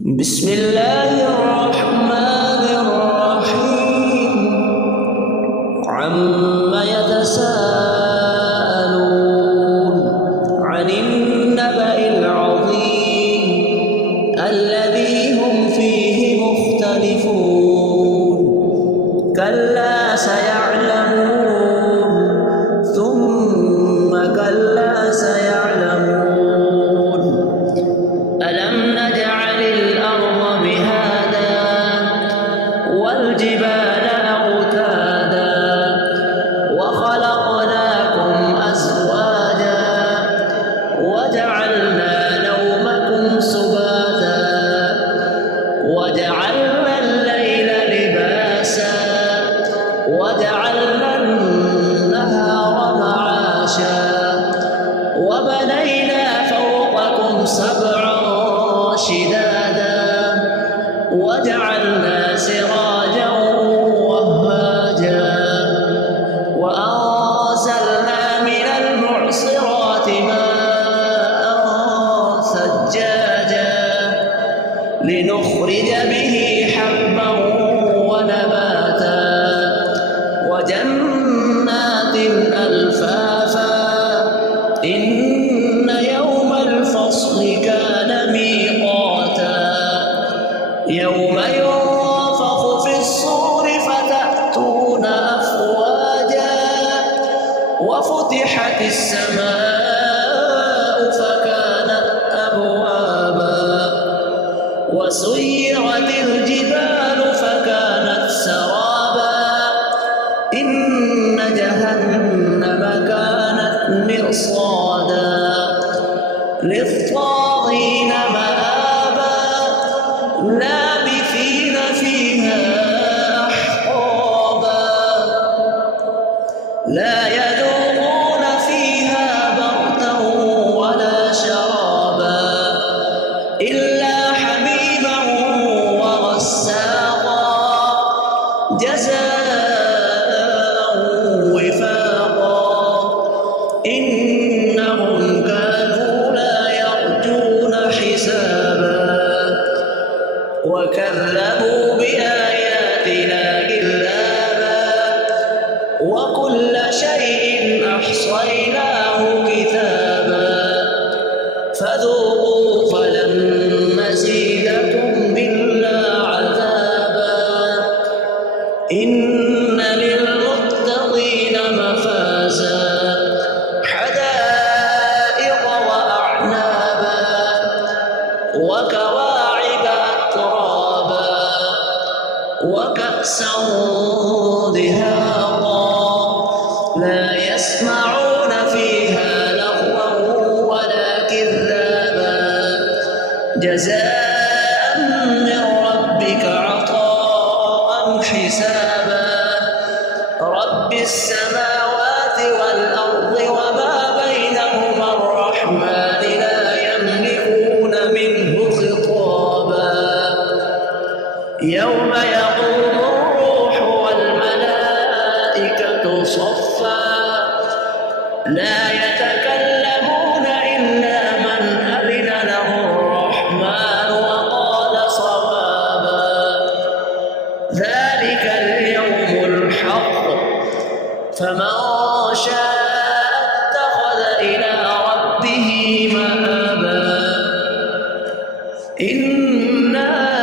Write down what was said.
بسم الله الرحمن الرحيم عما يتساءلون عن النبأ العظيم الذي هم فيه مختلفون كلا سيعلمون ثم كلا سيعلمون ألم نجعل الأرض مهادا والجبال أوتادا وخلقناكم أزواجا وجعلنا نومكم سباتا وجعلنا الليل لباسا وجعلنا النهار معاشا وبنينا فوقكم سبعا شدادا وجعلنا سراجا وهاجا وأنزلنا من المعصرات ماء ثجاجا لنخرج به حبا ونباتا وجنات ألفافا إن يوم الفصل كان ميقاتا يوم ينفخ في الصور فتأتون أفواجا وفتحت السماء فكانت أبوابا وسيرت الجبال فكانت سرابا إن جهنم كانت مرصادا للطاغين مآبا لابثين فيها أحقابا لا يذوقون فيها بردا ولا شرابا إلا حميما وغساقا جزاء وفاقا إنهم كانوا لا يرجون حسابا وكذبوا بآياتنا كذابا وكل شيء أحصيناه كتابا فذوقوا فلن نزيدكم إلا عذابا إن للمتقين مفازا حدائق وأعنابا وكواعب أترابا وكأسا دهاقا لا يسمعون فيها لغوا ولا كذابا جزاء من ربك عطاء حسابا رب السماوات والأرض وما بينهما الرحمن لا يملكون منه خطابا يوم يقوم الروح والملائكة صفا لا يتكلمون إلا من أذن له الرحمن وقال صوابا ذلك اليوم الحق فمن شاء اتخذ إلى ربه مآبا إنا